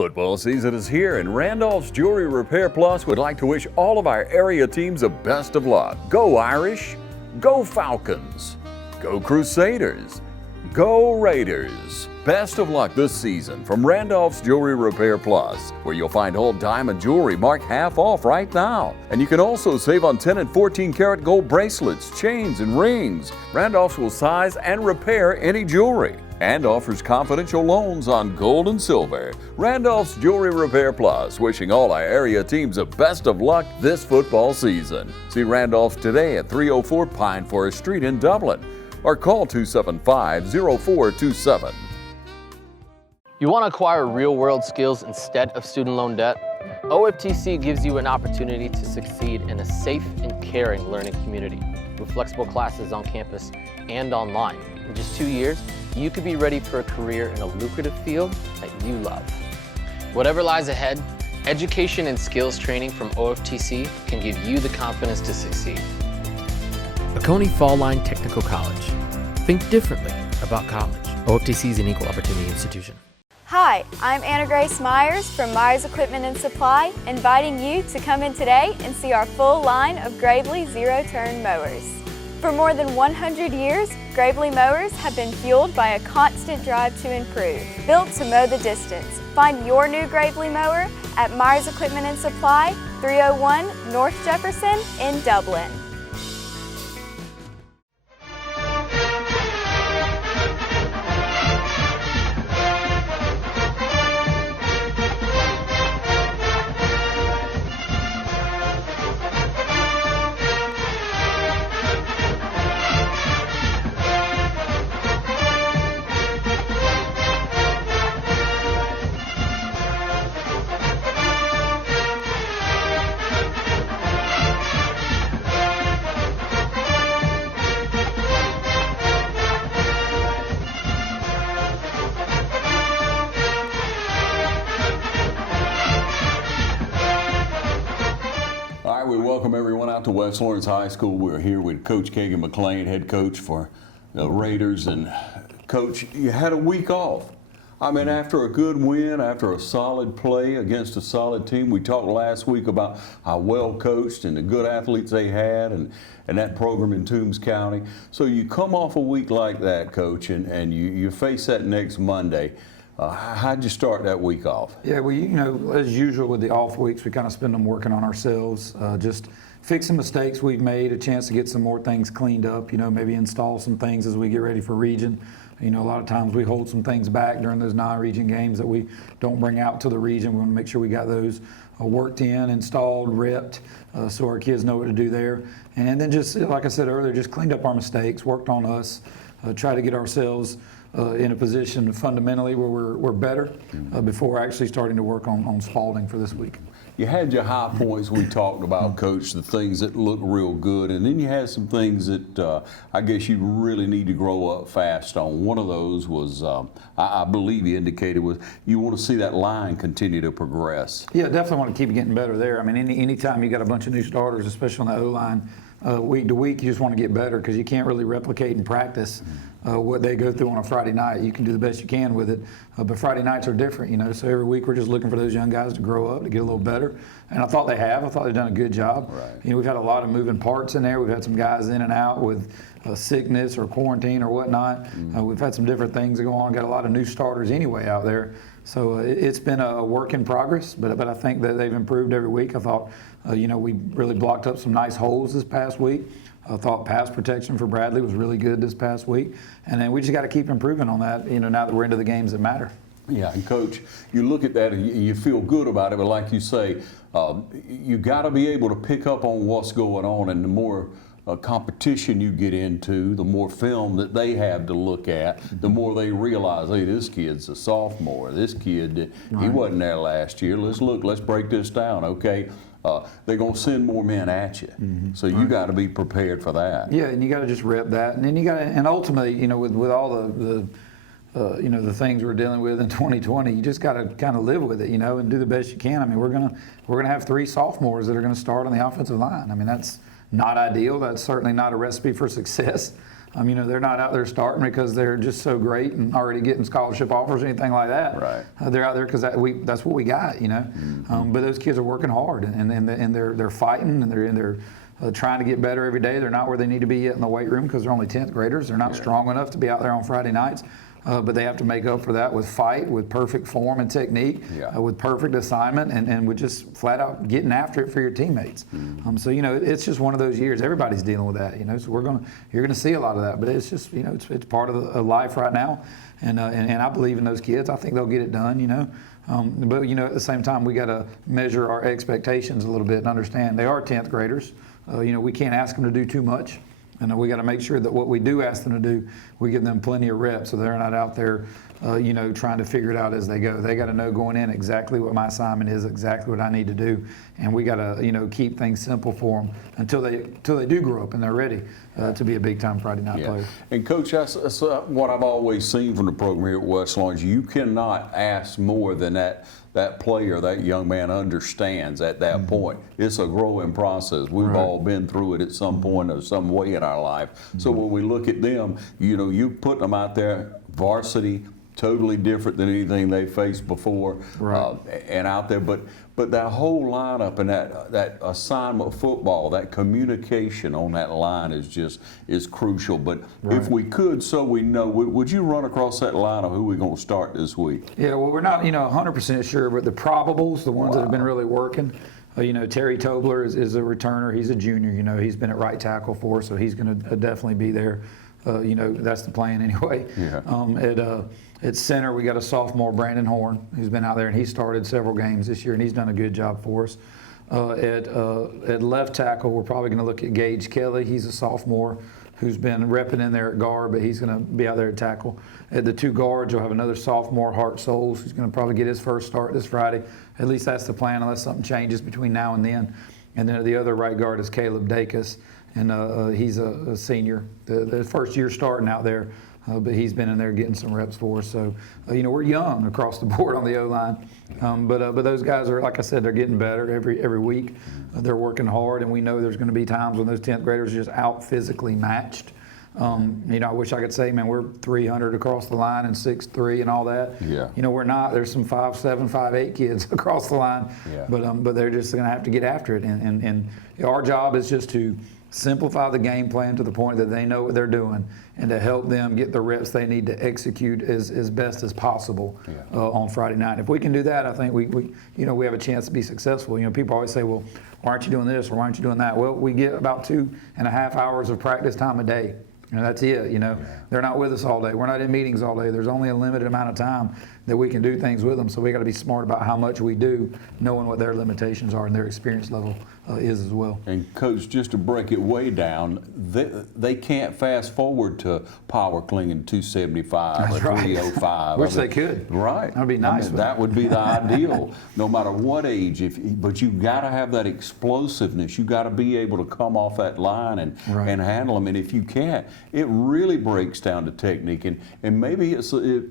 Football season is here, and Randolph's Jewelry Repair Plus would like to wish all of our area teams the best of luck. Go Irish! Go Falcons! Go Crusaders! Go Raiders! Best of luck this season from Randolph's Jewelry Repair Plus, where you'll find whole diamond jewelry marked half off right now. And you can also save on 10 and 14 karat gold bracelets, chains, and rings. Randolph's will size and repair any jewelry and offers confidential loans on gold and silver. Randolph's Jewelry Repair Plus, wishing all our area teams the best of luck this football season. See Randolph's today at 304 Pine Forest Street in Dublin, or call 275-0427. You want to acquire real-world skills instead of student loan debt? OFTC gives you an opportunity to succeed in a safe and caring learning community with flexible classes on campus and online. In just 2 years, you could be ready for a career in a lucrative field that you love. Whatever lies ahead, education and skills training from OFTC can give you the confidence to succeed. Oconee Fall Line Technical College. Think differently about college. OFTC is an equal opportunity institution. Hi, I'm Anna Grace Myers from Myers Equipment and Supply, inviting you to come in today and see our full line of Gravely zero-turn mowers. For more than 100 years, Gravely mowers have been fueled by a constant drive to improve, built to mow the distance. Find your new Gravely mower at Myers Equipment and Supply, 301 North Jefferson in Dublin. We welcome everyone out to West Lawrence High School. We're here with Coach Kagan McLean, head coach for the Raiders. And Coach, you had a week off. I mean, after a good win, after a solid play against a solid team, we talked last week about how well coached and the good athletes they had and that program in Toombs County. So you come off a week like that, Coach, and you face that next Monday. How'd you start that week off? Yeah, well, you know, as usual with the off weeks, we kind of spend them working on ourselves, just fixing mistakes we've made, a chance to get some more things cleaned up, you know, maybe install some things as we get ready for region. You know, a lot of times we hold some things back during those non-region games that we don't bring out to the region. We want to make sure we got those worked in, installed, repped, so our kids know what to do there. And then just, like I said earlier, just cleaned up our mistakes, worked on us, try to get ourselves in a position fundamentally where we're better before actually starting to work on Spalding for this week. You had your high points we talked about, Coach, the things that look real good, and then you had some things that I guess you really need to grow up fast on. One of those was, I believe you indicated, was you want to see that line continue to progress. Yeah, definitely want to keep getting better there. I mean, anytime you got a bunch of new starters, especially on the O-line, week to week, you just want to get better because you can't really replicate in practice what they go through on a Friday night. You can do the best you can with it, but Friday nights are different, you know. So every week we're just looking for those young guys to grow up, to get a little better. And I thought they have. I thought they've done a good job. Right. You know, we've had a lot of moving parts in there. We've had some guys in and out with sickness or quarantine or whatnot. We've had some different things that go on. Got a lot of new starters anyway out there. So it's been a work in progress, but I think that they've improved every week. I thought, you know, we really blocked up some nice holes this past week. I thought pass protection for Bradley was really good this past week. And then we just got to keep improving on that, you know, now that we're into the games that matter. Yeah, and Coach, you look at that and you feel good about it, but like you say, you got to be able to pick up on what's going on, and the more competition you get into, the more film that they have to look at, the more they realize, hey, this kid's a sophomore. This kid, he wasn't there last year. Let's break this down, okay? They're going to send more men at you. So you got to be prepared for that. Yeah, and you got to just rep that. And then you got to, and ultimately, you know, with all the you know, the things we're dealing with in 2020, you just got to kind of live with it, you know, and do the best you can. I mean, we're gonna have 3 sophomores that are going to start on the offensive line. I mean, that's not ideal. That's certainly not a recipe for success. You know, they're not out there starting because they're just so great and already getting scholarship offers or anything like that. Right. They're out there because that's what we got, you know. But those kids are working hard, and they're fighting, and they're trying to get better every day. They're not where they need to be yet in the weight room because they're only 10th graders. They're not strong enough to be out there on Friday nights. But they have to make up for that with fight, with perfect form and technique, with perfect assignment, and with just flat out getting after it for your teammates. So, you know, it's just one of those years. Everybody's dealing with that, you know. So you're gonna see a lot of that. But it's just, you know, it's part of life right now. And I believe in those kids. I think they'll get it done, you know. But, you know, at the same time, we got to measure our expectations a little bit and understand they are 10th graders. You know, we can't ask them to do too much. And we got to make sure that what we do ask them to do, we give them plenty of reps so they're not out there, you know, trying to figure it out as they go. They got to know going in exactly what my assignment is, exactly what I need to do, and we got to, you know, keep things simple for them until they do grow up and they're ready to be a big time Friday night player. And Coach, that's what I've always seen from the program here at West Lawn. You cannot ask more than that player, that young man understands at that point. It's a growing process. We've all been through it at some point or some way in our life. So when we look at them, you know, you put them out there, varsity, totally different than anything they faced before, and out there. But that whole lineup and that assignment football, that communication on that line is crucial. But if we could, so we know, would you run across that line of who we're going to start this week? Yeah, well, we're not, you know, 100% sure, but the probables, the ones that have been really working. You know, Terry Tobler is a returner. He's a junior. You know, he's been at right tackle for us, so he's going to definitely be there. You know, that's the plan anyway. At center, we got a sophomore, Brandon Horn, who's been out there, and he started several games this year, and he's done a good job for us. At left tackle, we're probably going to look at Gage Kelly. He's a sophomore who's been repping in there at guard, but he's going to be out there at tackle. At the two guards, you'll have another sophomore, Hart Souls, who's going to probably get his first start this Friday. At least that's the plan, unless something changes between now and then. And then at the other right guard is Caleb Dacus, and he's a senior, the first year starting out there. But he's been in there getting some reps for us. So, you know, we're young across the board on the O-line. But those guys are, like I said, they're getting better every week. They're working hard, and we know there's going to be times when those 10th graders are just out physically matched. You know, I wish I could say, man, we're 300 across the line and 6'3" and all that. You know, we're not. There's some 5'7", 5'8" kids across the line. But they're just going to have to get after it. And our job is just to simplify the game plan to the point that they know what they're doing, and to help them get the reps they need to execute as best as possible on Friday night. If we can do that, I think we you know, we have a chance to be successful. You know, people always say, well, why aren't you doing this or why aren't you doing that? Well, we get about 2.5 hours of practice time a day. And that's it, you know. They're not with us all day. We're not in meetings all day. There's only a limited amount of time that we can do things with them. So we got to be smart about how much we do, knowing what their limitations are and their experience level is as well. And Coach, just to break it way down, they can't fast forward to power clinging 275 or 305. Which they could. Right. That would be nice. I mean, that would be the ideal, no matter what age. But you've got to have that explosiveness. You've got to be able to come off that line and handle them. And if you can't, it really breaks down to technique. And maybe it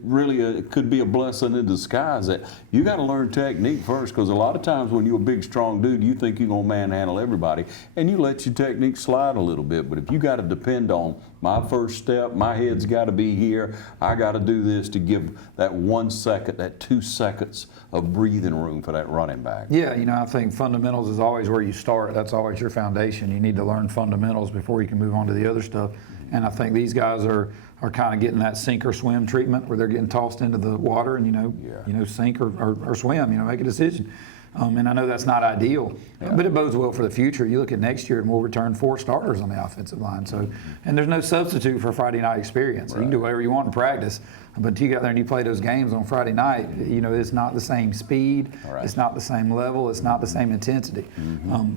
really could be a blessing in disguise that you got to learn technique first, because a lot of times when you're a big, strong dude, you think you're going to manhandle everybody, and you let your technique slide a little bit. But if you got to depend on my first step, my head's got to be here, I got to do this to give that 1 second, that 2 seconds of breathing room for that running back. Yeah, you know, I think fundamentals is always where you start. That's always your foundation. You need to learn fundamentals before you can move on to the other stuff. And I think these guys are kind of getting that sink or swim treatment, where they're getting tossed into the water and, you know, sink or swim, you know, make a decision. And I know that's not ideal, but it bodes well for the future. You look at next year, and we'll return 4 starters on the offensive line. So, and there's no substitute for a Friday night experience. You can do whatever you want in practice, but you get there and you play those games on Friday night, you know, it's not the same speed, it's not the same level, it's not the same intensity.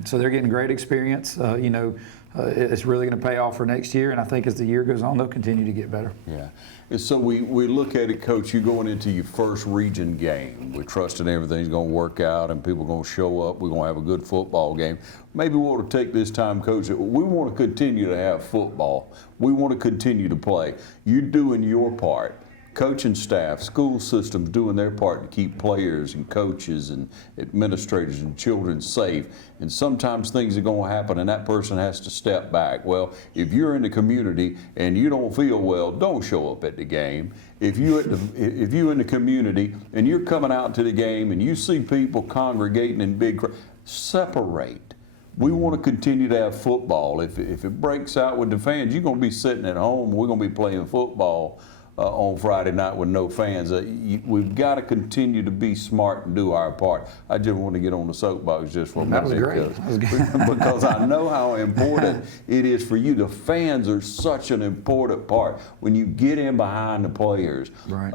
So they're getting great experience. You know, it's really going to pay off for next year, and I think as the year goes on, they'll continue to get better. Yeah. And so we look at it, Coach, you're going into your first region game. We're trusting everything's going to work out and people are going to show up. We're going to have a good football game. Maybe we want to take this time, Coach, we want to continue to have football. We want to continue to play. You're doing your part. coaching staff, school systems doing their part to keep players and coaches and administrators and children safe. And sometimes things are going to happen and that person has to step back. Well, if you're in the community and you don't feel well, don't show up at the game. If you're in the community and you're coming out to the game and you see people congregating in big crowds, separate. We want to continue to have football. If it breaks out with the fans, you're going to be sitting at home. We're going to be playing football on Friday night with no fans. We've got to continue to be smart and do our part. I just want to get on the soapbox just for a minute. That was great. That was good. Because I know how important it is for you. The fans are such an important part when you get in behind the players. Right.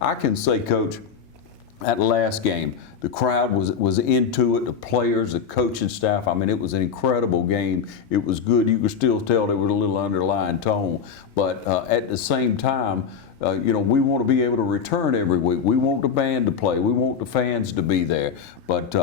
I can say, Coach, that last game, the crowd was into it, the players, the coaching staff. I mean, it was an incredible game. It was good. You could still tell there was a little underlying tone. But at the same time, you know, we want to be able to return every week. We want the band to play. We want the fans to be there. But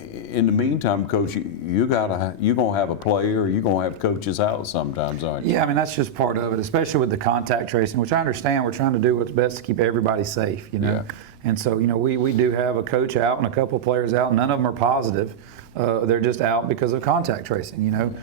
in the meantime, Coach, you're going to have a player, or you're going to have coaches out sometimes, aren't you? Yeah, I mean, that's just part of it, especially with the contact tracing, which I understand. We're trying to do what's best to keep everybody safe, you know. Yeah. And so, you know, we do have a coach out and a couple of players out. None of them are positive. They're just out because of contact tracing, you know.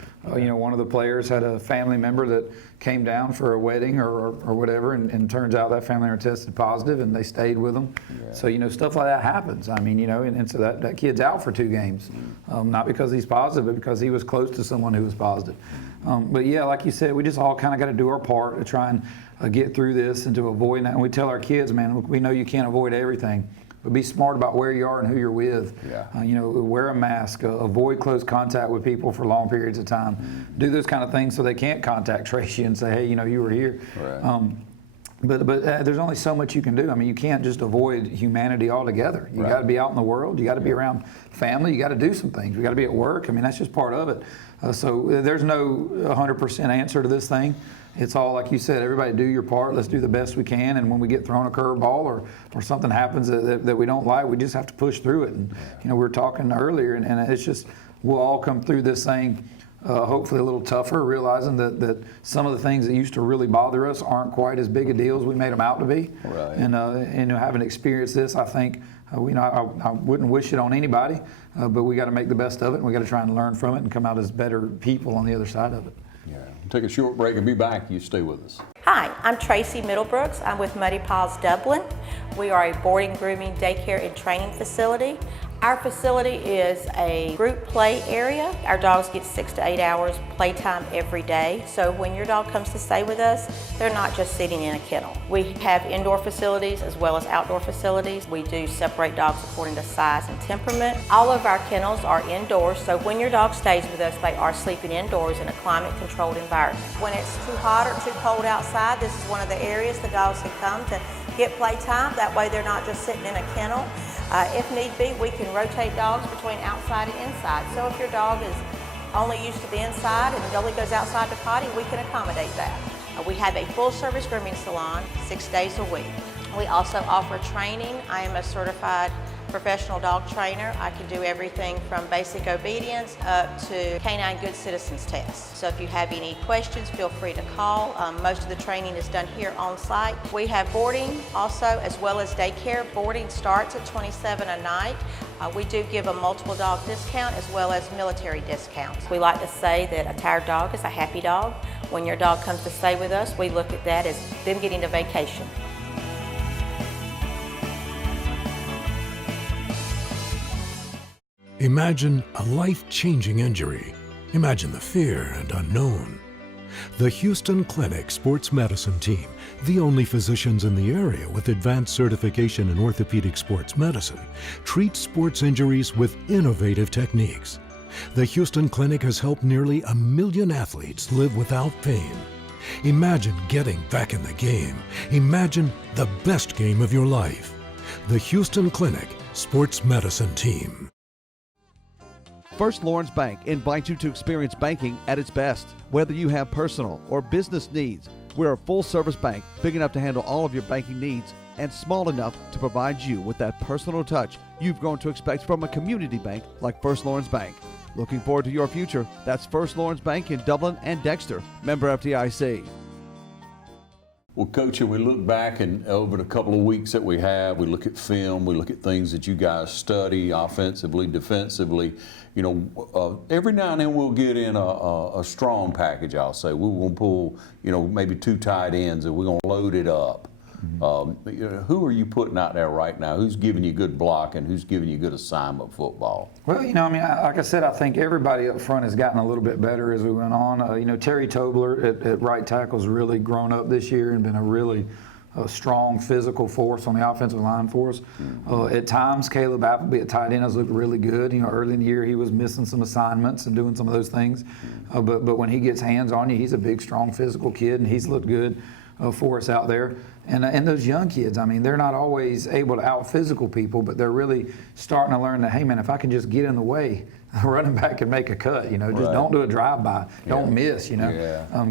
One of the players had a family member that came down for a wedding or whatever, and turns out that family member tested positive and they stayed with them. Yeah. So, you know, stuff like that happens. I mean, you know, and so that kid's out for 2 games. Not because he's positive, but because he was close to someone who was positive. But yeah, like you said, we just all kind of got to do our part to try and get through this and to avoid that. And we tell our kids, man, we know you can't avoid everything, but be smart about where you are and who you're with. Yeah. You know, wear a mask, avoid close contact with people for long periods of time. Do those kind of things so they can't contact trace you and say, hey, you know, you were here. Right. But there's only so much you can do. I mean, you can't just avoid humanity altogether. You got to be out in the world. You got to be around family. You got to do some things. We got to be at work. I mean, that's just part of it. So there's no 100% answer to this thing. It's all, like you said, everybody do your part. Let's do the best we can. And when we get thrown a curveball or something happens that we don't like, we just have to push through it. And, you know, we were talking earlier, and it's just, we'll all come through this thing hopefully a little tougher, realizing that some of the things that used to really bother us aren't quite as big a deal as we made them out to be. Right. And having experienced this, I think, you know, I wouldn't wish it on anybody, but we got to make the best of it, and we got to try and learn from it and come out as better people on the other side of it. Yeah. Take a short break and be back. You stay with us. Hi, I'm Tracy Middlebrooks. I'm with Muddy Paws Dublin. We are a boarding, grooming, daycare, and training facility. Our facility is a group play area. Our dogs get 6 to 8 hours playtime every day. So when your dog comes to stay with us, they're not just sitting in a kennel. We have indoor facilities as well as outdoor facilities. We do separate dogs according to size and temperament. All of our kennels are indoors, so when your dog stays with us, they are sleeping indoors in a climate-controlled environment. When it's too hot or too cold outside, this is one of the areas the dogs can come to get playtime. That way they're not just sitting in a kennel. If need be, we can rotate dogs between outside and inside. So if your dog is only used to the inside and only goes outside to potty, we can accommodate that. We have a full-service grooming salon 6 days a week. We also offer training. I am a certified professional dog trainer. I can do everything from basic obedience up to canine good citizens test. So if you have any questions, feel free to call. Most of the training is done here on site. We have boarding also, as well as daycare. Boarding starts at $27 a night. We do give a multiple dog discount as well as military discounts. We like to say that a tired dog is a happy dog. When your dog comes to stay with us, we look at that as them getting a vacation. Imagine a life-changing injury. Imagine the fear and unknown. The Houston Clinic Sports Medicine Team, the only physicians in the area with advanced certification in orthopedic sports medicine, treats sports injuries with innovative techniques. The Houston Clinic has helped nearly 1 million athletes live without pain. Imagine getting back in the game. Imagine the best game of your life. The Houston Clinic Sports Medicine Team. First Lawrence Bank invites you to experience banking at its best. Whether you have personal or business needs, we're a full-service bank big enough to handle all of your banking needs and small enough to provide you with that personal touch you've grown to expect from a community bank like First Lawrence Bank. Looking forward to your future. That's First Lawrence Bank in Dublin and Dexter. Member FDIC. Well, Coach, we look back and over the couple of weeks that we have, we look at film, we look at things that you guys study offensively, defensively. You know, every now and then we'll get in a strong package, I'll say. We're going to pull, you know, maybe 2 tight ends and we're going to load it up. You know, who are you putting out there right now? Who's giving you good block and who's giving you good assignment football? Well, you know, I mean, like I said, I think everybody up front has gotten a little bit better as we went on. You know, Terry Tobler at right tackle has really grown up this year and been a really strong physical force on the offensive line for us. At times, Caleb Appleby at tight end has looked really good. You know, early in the year he was missing some assignments and doing some of those things. But when he gets hands on you, he's a big, strong, physical kid, and he's looked good for us out there. And those young kids, I mean, they're not always able to out-physical people, but they're really starting to learn that, hey, man, if I can just get in the way, running back can make a cut, you know, just don't do a drive-by, don't miss, you know,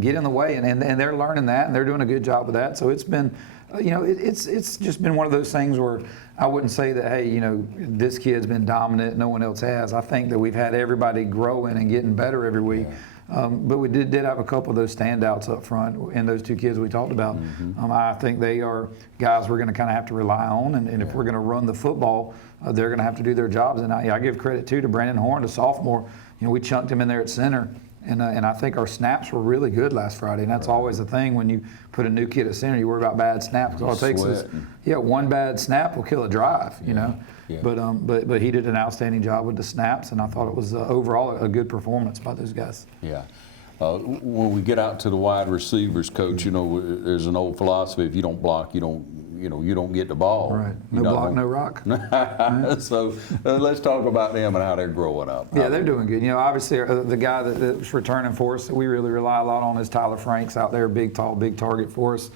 get in the way. And they're learning that, and they're doing a good job with that. So it's been, you know, it's just been one of those things where I wouldn't say that, hey, you know, this kid's been dominant, no one else has. I think that we've had everybody growing and getting better every week. But we did have a couple of those standouts up front, and those 2 kids we talked about. I think they are guys we're going to kind of have to rely on, and if we're going to run the football, they're going to have to do their jobs. And I give credit too to Brandon Horn, the sophomore. You know, we chunked him in there at center, and I think our snaps were really good last Friday, and that's always the thing when you put a new kid at center. You worry about bad snaps. All it takes is one bad snap will kill a drive. You know. But he did an outstanding job with the snaps, and I thought it was overall a good performance by those guys. Yeah. When we get out to the wide receivers, Coach, you know, there's an old philosophy: if you don't block, you don't get the ball. Right. No block, no rock. So let's talk about them and how they're growing up. Yeah, they're doing good. You know, obviously the guy that's returning for us that we really rely a lot on is Tyler Franks out there, big, tall, big target for us.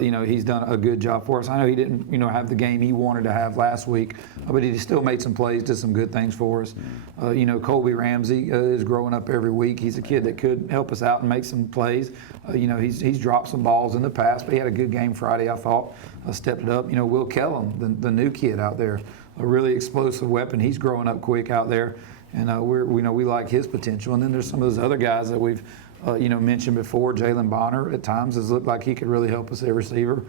You know, he's done a good job for us. I know he didn't, you know, have the game he wanted to have last week, but he still made some plays, did some good things for us. You know, Colby Ramsey is growing up every week. He's a kid that could help us out and make some plays. You know, he's dropped some balls in the past, but he had a good game Friday, I thought. Stepped it up. You know, Will Kellum, the new kid out there, a really explosive weapon. He's growing up quick out there, and we like his potential. And then there's some of those other guys that we've you know, mentioned before. Jalen Bonner at times has looked like he could really help us at receiver.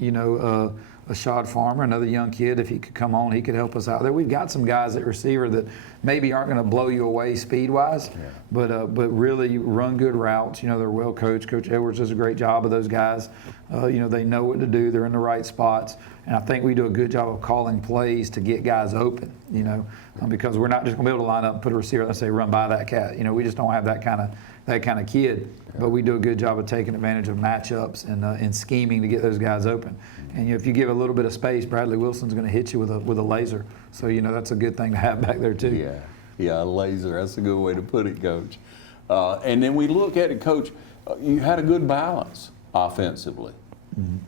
You know, Ashad Farmer, another young kid, if he could come on, he could help us out there. We've got some guys at receiver that maybe aren't going to blow you away speed-wise, but really run good routes. You know, they're well coached. Coach Edwards does a great job of those guys. You know, they know what to do. They're in the right spots. And I think we do a good job of calling plays to get guys open, you know, because we're not just going to be able to line up and put a receiver and say, run by that cat. You know, we just don't have that kind of kid. But we do a good job of taking advantage of matchups and scheming to get those guys open. And you know, if you give a little bit of space, Bradley Wilson's going to hit you with a laser. So, you know, that's a good thing to have back there too. Yeah, a laser. That's a good way to put it, Coach. And then we look at it, Coach, you had a good balance offensively.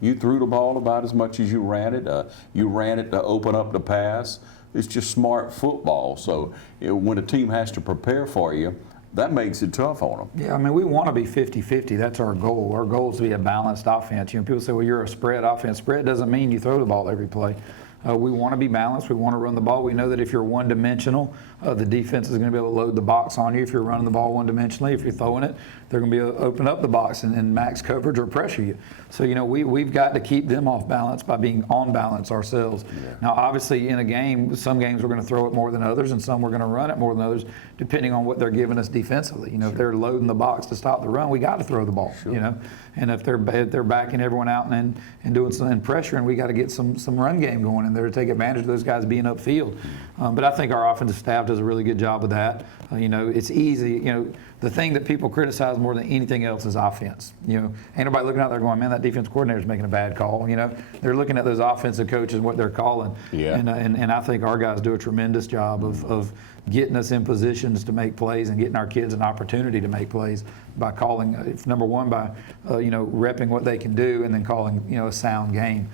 You threw the ball about as much as you ran it. You ran it to open up the pass. It's just smart football. So when a team has to prepare for you, that makes it tough on them. Yeah, I mean, we want to be 50-50. That's our goal. Our goal is to be a balanced offense. You know, people say, well, you're a spread offense. Spread doesn't mean you throw the ball every play. We want to be balanced. We want to run the ball. We know that if you're one-dimensional, the defense is going to be able to load the box on you. If you're running the ball one-dimensionally, if you're throwing it, they're going to be able to open up the box and max coverage or pressure you. So, you know, we've got to keep them off balance by being on balance ourselves. Now, obviously, in a game, some games we're going to throw it more than others, and some we're going to run it more than others, depending on what they're giving us defensively. You know, if they're loading the box to stop the run, we got to throw the ball. You know, and if they're backing everyone out and doing some pressure, and we got to get some run game going in there to take advantage of those guys being upfield. But I think our offensive staff does a really good job of that. You know, it's easy. You know, the thing that people criticize more than anything else is offense. You know, ain't nobody looking out there going, man, that defense coordinator's making a bad call. You know, they're looking at those offensive coaches and what they're calling. And I think our guys do a tremendous job of getting us in positions to make plays and getting our kids an opportunity to make plays by calling, number one, by you know, repping what they can do, and then calling, you know, a sound game.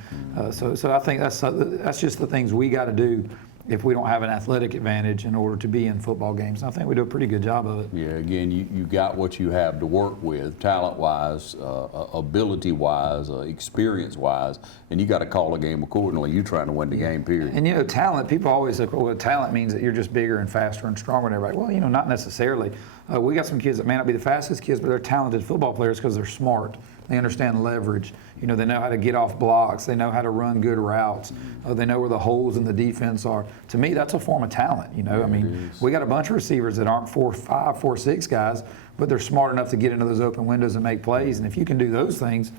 So I think that's just the things we got to do if we don't have an athletic advantage in order to be in football games. And I think we do a pretty good job of it. Yeah, again, you got what you have to work with, talent-wise, ability-wise, experience-wise, and you got to call a game accordingly. You're trying to win the game, period. And, you know, talent, people always say, well, talent means that you're just bigger and faster and stronger than everybody. Well, you know, not necessarily. We got some kids that may not be the fastest kids, but they're talented football players because they're smart. They understand leverage. You know, they know how to get off blocks. They know how to run good routes. They know where the holes in the defense are. To me, that's a form of talent. You know, Yeah, I mean, we got a bunch of receivers that aren't 4'5", 4'6" guys, but they're smart enough to get into those open windows and make plays. And if you can do those things,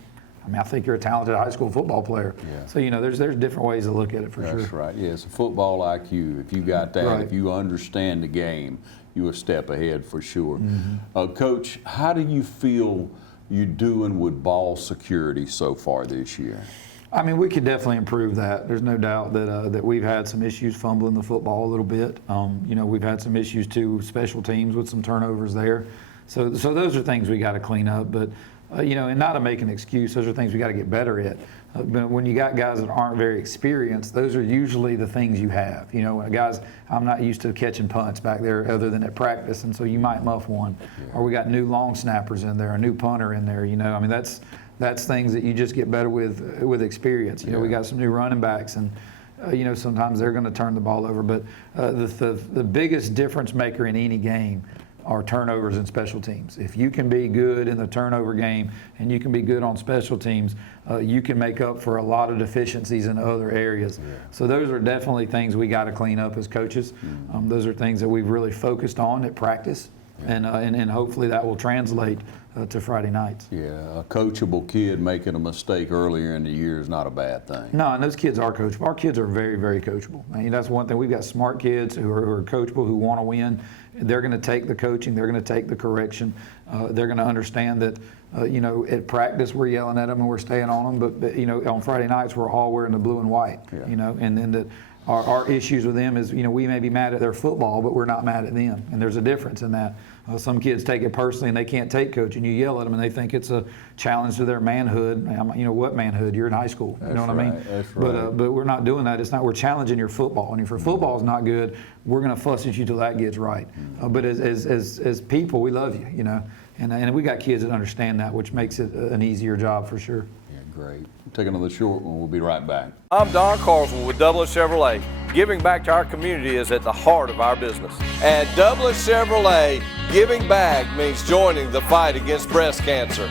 I mean, I think you're a talented high school football player. Yeah. So, you know, there's different ways to look at it for sure. That's right. Yeah, it's a football IQ. If you got that, Right. if you understand the game, you're a step ahead for sure. Mm-hmm. Coach, how do you feel you're doing with ball security so far this year? I mean, we could definitely improve that. There's no doubt that we've had some issues fumbling the football a little bit. You know, we've had some issues too with special teams with some turnovers there. So those are things we got to clean up. But you know, and not to make an excuse, those are things we got to get better at. But when you got guys that aren't very experienced, those are usually the things you have. You know, guys, I'm not used to catching punts back there other than at practice, and so you might muff one. Yeah. Or we got new long snappers in there, a new punter in there. You know, I mean, that's things that you just get better with experience. You know, we got some new running backs, and you know, sometimes they're going to turn the ball over. But the biggest difference maker in any game are turnovers and special teams. If you can be good in the turnover game and you can be good on special teams, you can make up for a lot of deficiencies in other areas. Yeah. So those are definitely things we got to clean up as coaches. Those are things that we've really focused on at practice, and hopefully that will translate to Friday nights. Yeah, a coachable kid making a mistake earlier in the year is not a bad thing. No, and those kids are coachable. Our kids are very, very coachable. I mean, that's one thing. We've got smart kids who are coachable, who want to win. They're going to take the coaching. They're going to take the correction. They're going to understand that, you know, at practice we're yelling at them and we're staying on them, but you know, on Friday nights we're all wearing the blue and white. Yeah. You know, and then our issues with them is, you know, we may be mad at their football, but we're not mad at them, and there's a difference in that. Some kids take it personally and they can't take coaching. You yell at them and they think it's a challenge to their manhood. You know, what manhood? You're in high school. You know what I mean? That's right. But we're not doing that. It's not. We're challenging your football, and if your football is not good, we're going to fuss at you till that gets right. But as people, we love you. You know, and we got kids that understand that, which makes it an easier job for sure. Great. Take another short one. We'll be right back. I'm Don Carswell with Douglas Chevrolet. Giving back to our community is at the heart of our business. At Douglas Chevrolet, giving back means joining the fight against breast cancer.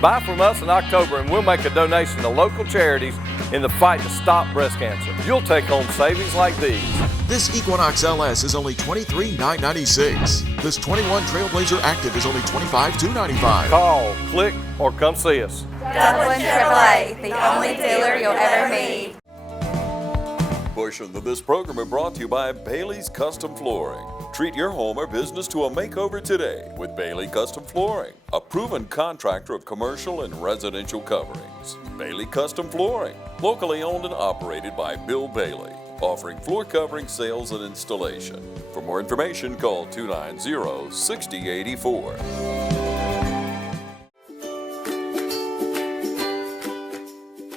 Buy from us in October and we'll make a donation to local charities in the fight to stop breast cancer. You'll take home savings like these. This Equinox LS is only $23,996. This 21 Trailblazer Active is only $25,295. Call, click, or come see us. Dublin Chevrolet, the only dealer you'll ever meet. Portions of this program are brought to you by Bailey's Custom Flooring. Treat your home or business to a makeover today with Bailey Custom Flooring, a proven contractor of commercial and residential coverings. Bailey Custom Flooring, locally owned and operated by Bill Bailey, offering floor covering sales and installation. For more information, call 290-6084.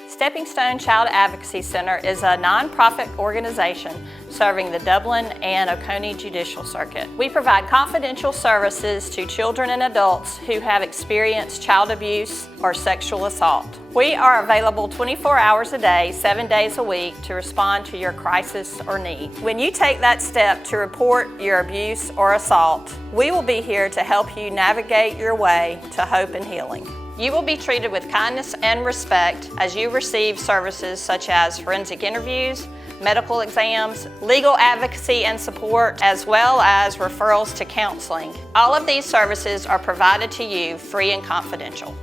Stepping Stone Child Advocacy Center is a nonprofit organization serving the Dublin and Oconee Judicial Circuit. We provide confidential services to children and adults who have experienced child abuse or sexual assault. We are available 24 hours a day, 7 days a week to respond to your crisis or need. When you take that step to report your abuse or assault, we will be here to help you navigate your way to hope and healing. You will be treated with kindness and respect as you receive services such as forensic interviews, medical exams, legal advocacy and support, as well as referrals to counseling. All of these services are provided to you free and confidential.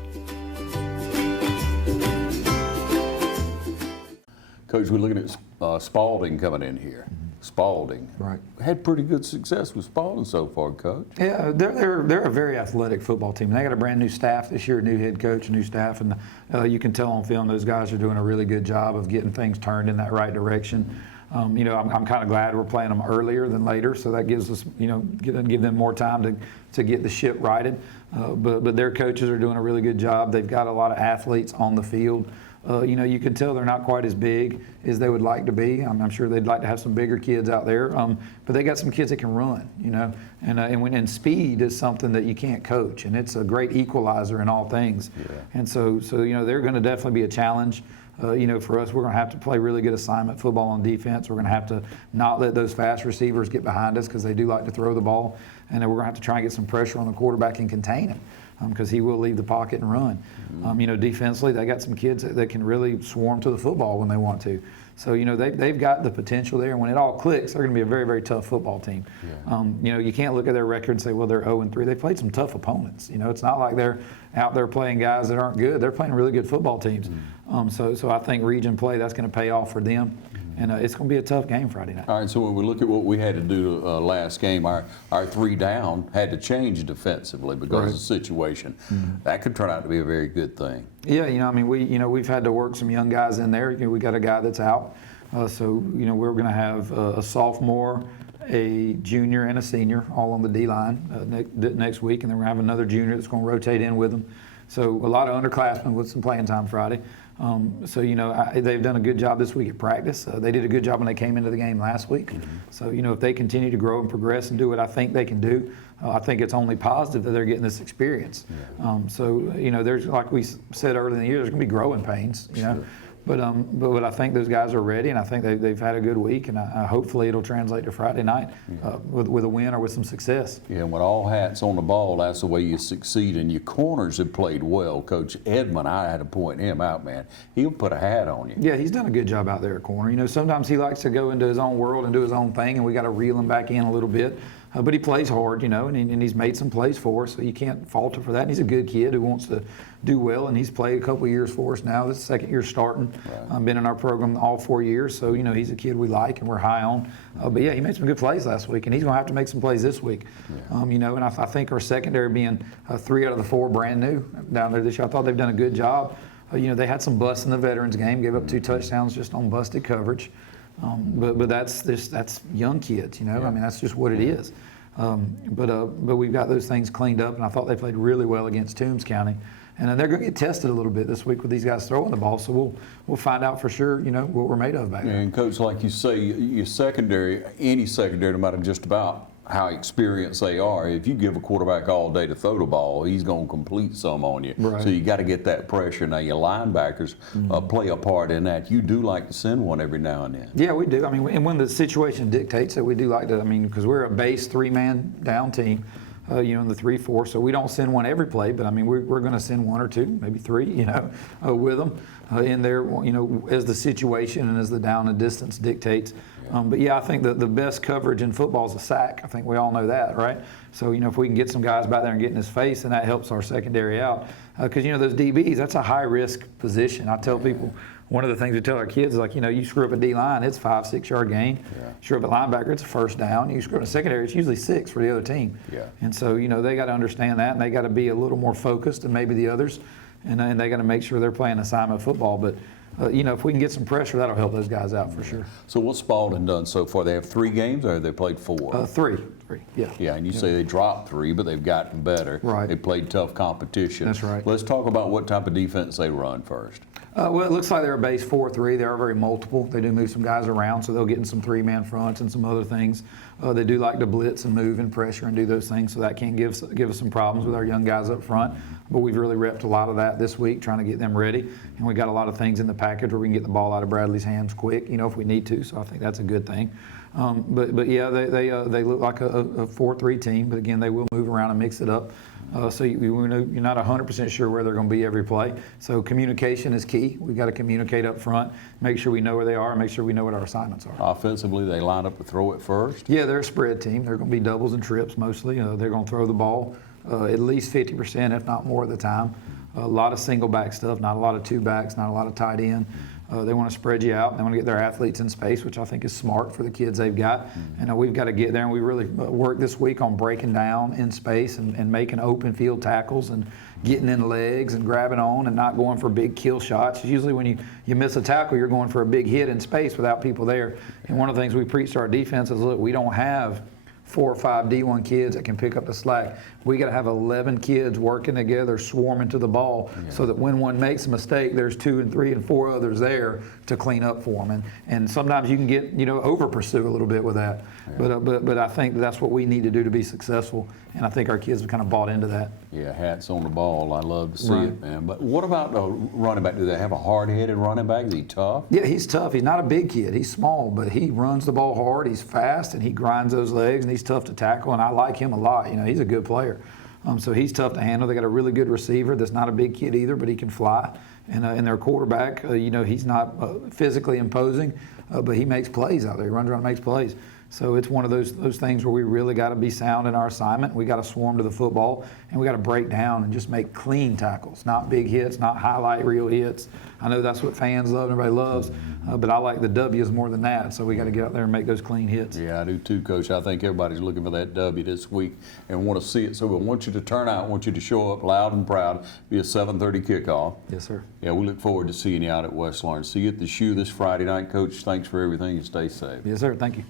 Coach, we're looking at Spalding coming in here. Spalding. Right. Had pretty good success with Spalding so far, Coach. Yeah, they're a very athletic football team. They got a brand new staff this year, new head coach, new staff, and you can tell on film those guys are doing a really good job of getting things turned in that right direction. You know, I'm kind of glad we're playing them earlier than later, so that gives us, you know, give them more time to get the ship righted. But their coaches are doing a really good job. They've got a lot of athletes on the field. You know, you can tell they're not quite as big as they would like to be. I'm sure they'd like to have some bigger kids out there, but they got some kids that can run, you know, and speed is something that you can't coach, and it's a great equalizer in all things. Yeah. And so you know, they're going to definitely be a challenge. For us, we're going to have to play really good assignment football on defense. We're going to have to not let those fast receivers get behind us because they do like to throw the ball. And then we're going to have to try and get some pressure on the quarterback and contain him because he will leave the pocket and run. Defensively, they got some kids that can really swarm to the football when they want to. So, they've got the potential there. And when it all clicks, they're going to be a very, very tough football team. Yeah. You can't look at their record and say, well, they're 0-3. They played some tough opponents. It's not like they're out there playing guys that aren't good. They're playing really good football teams. So I think region play, that's going to pay off for them. And it's going to be a tough game Friday night. All right, so when we look at what we had to do last game, our 3 down had to change defensively because of the situation. That could turn out to be a very good thing. Yeah, we've had to work some young guys in there. We got a guy that's out. We're going to have a sophomore, a junior, and a senior all on the D-line next week. And then we're going to have another junior that's going to rotate in with them. So a lot of underclassmen with some playing time Friday. They've done a good job this week at practice. They did a good job when they came into the game last week. So, if they continue to grow and progress and do what I think they can do, I think it's only positive that they're getting this experience. There's, like we said earlier in the year, there's going to be growing pains, But I think those guys are ready, and I think they've had a good week, and hopefully it'll translate to Friday night with a win or with some success. Yeah, with all hats on the ball, that's the way you succeed. And your corners have played well. Coach Edmond, I had to point him out, man. He'll put a hat on you. Yeah, he's done a good job out there at corner. Sometimes he likes to go into his own world and do his own thing, and we got to reel him back in a little bit. But he plays hard, and he's made some plays for us, so you can't fault him for that. And he's a good kid who wants to do well, and he's played a couple of years for us now. This is the 2nd year starting. Been in our program all 4 years, so, he's a kid we like and we're high on. But, yeah, he made some good plays last week, and he's going to have to make some plays this week. And I think our secondary being 3 out of the 4 brand new down there this year, I thought they've done a good job. They had some busts in the veterans game, gave up 2 touchdowns just on busted coverage. But that's young kids, that's just what it is. But we've got those things cleaned up, and I thought they played really well against Toombs County. And then they're going to get tested a little bit this week with these guys throwing the ball, so we'll find out for sure, what we're made of back there. And Coach, like you say, your secondary, any secondary, no matter just about how experienced they are, if you give a quarterback all day to throw the ball, he's going to complete some on you. Right. So you got to get that pressure. Now your linebackers play a part in that. You do like to send one every now and then. Yeah, we do. And when the situation dictates it, we do like to. Because we're a base 3-man down team. In the 3-4, so we don't send one every play, but we're going to send 1 or 2, maybe 3, with them in there, as the situation and as the down and distance dictates. But yeah, I think that the best coverage in football is a sack. I think we all know that, right? So if we can get some guys back there and get in his face, then that helps our secondary out. Because those DBs, that's a high risk position. I tell people. One of the things we tell our kids is you screw up a D-line, it's 5-6 yard gain. You screw up a linebacker, it's a first down. You screw up a secondary, it's usually 6 for the other team. And so, they got to understand that, and they got to be a little more focused than maybe the others. And they got to make sure they're playing assignment football. But, if we can get some pressure, that'll help those guys out for sure. So what's Spalding done so far? They have 3 games, or have they played 4? 3, yeah. Yeah, and you say they dropped 3, but they've gotten better. Right. They played tough competition. That's right. Let's talk about what type of defense they run first. Well, it looks like they're a base 4-3. They are very multiple. They do move some guys around, so they'll get in some 3-man fronts and some other things. They do like to blitz and move and pressure and do those things, so that can give us some problems with our young guys up front. But we've really repped a lot of that this week, trying to get them ready. And we got a lot of things in the package where we can get the ball out of Bradley's hands quick, if we need to. So I think that's a good thing. But yeah, they look like a 4-3 team. But again, they will move around and mix it up. So you're not 100% sure where they're going to be every play. So communication is key. We've got to communicate up front, make sure we know where they are, and make sure we know what our assignments are. Offensively, they line up to throw it first? Yeah, they're a spread team. They're going to be doubles and trips mostly. They're going to throw the ball at least 50%, if not more of the time. A lot of single back stuff, not a lot of 2 backs, not a lot of tight end. They want to spread you out. They want to get their athletes in space, which I think is smart for the kids they've got. And we've got to get there, and we really worked this week on breaking down in space and making open field tackles and getting in legs and grabbing on and not going for big kill shots. Usually when you miss a tackle, you're going for a big hit in space without people there. And one of the things we preach to our defense is, look, we don't have 4 or 5 D1 kids that can pick up the slack. We got to have 11 kids working together, swarming to the ball, so that when one makes a mistake, there's 2 and 3 and 4 others there to clean up for them. And sometimes you can get, over pursue a little bit with that. Yeah. But I think that's what we need to do to be successful. And I think our kids have kind of bought into that. Yeah, hats on the ball. I love to see it, man. But what about the running back? Do they have a hard-headed running back? Is he tough? Yeah, he's tough. He's not a big kid. He's small, but he runs the ball hard. He's fast, and he grinds those legs, and he's tough to tackle. And I like him a lot. He's a good player. So he's tough to handle. They got a really good receiver that's not a big kid either, but he can fly. And their quarterback, he's not physically imposing, but he makes plays out there. He runs around and makes plays. So it's one of those things where we really got to be sound in our assignment. We got to swarm to the football, and we got to break down and just make clean tackles, not big hits, not highlight reel hits. I know that's what fans love and everybody loves, but I like the W's more than that. So we got to get out there and make those clean hits. Yeah, I do too, Coach. I think everybody's looking for that W this week and want to see it. So we want you to turn out, want you to show up loud and proud. Be a 7:30 kickoff. Yes, sir. Yeah, we look forward to seeing you out at West Lawrence. See you at the shoe this Friday night, Coach. Thanks for everything and stay safe. Yes, sir. Thank you.